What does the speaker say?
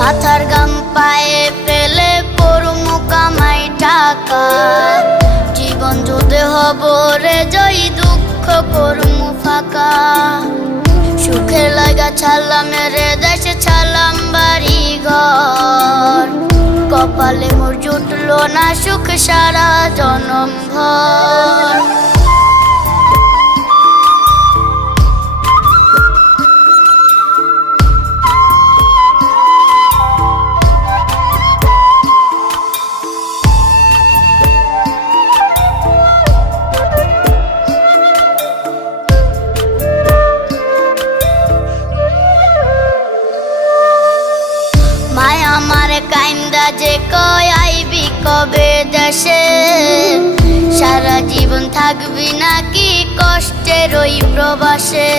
মাথার গাম পায়ে ফেলে পড়মু কামাই টাকা, জীবন যুদ্ধে হব রে জয়ী, দুঃখ করমু ফাঁকা। সুখের লাগা ছাড়লাম রে দেশে, ছাড়লাম বাড়ি ঘর, কপালে মোর জুটলো না সুখ সারা জনম ভর। মায় আমার কাইন্দা যে কয় আইবি কবে দেশে, সারা জীবন থাকবি নাকি কষ্টের ওই প্রবাসে।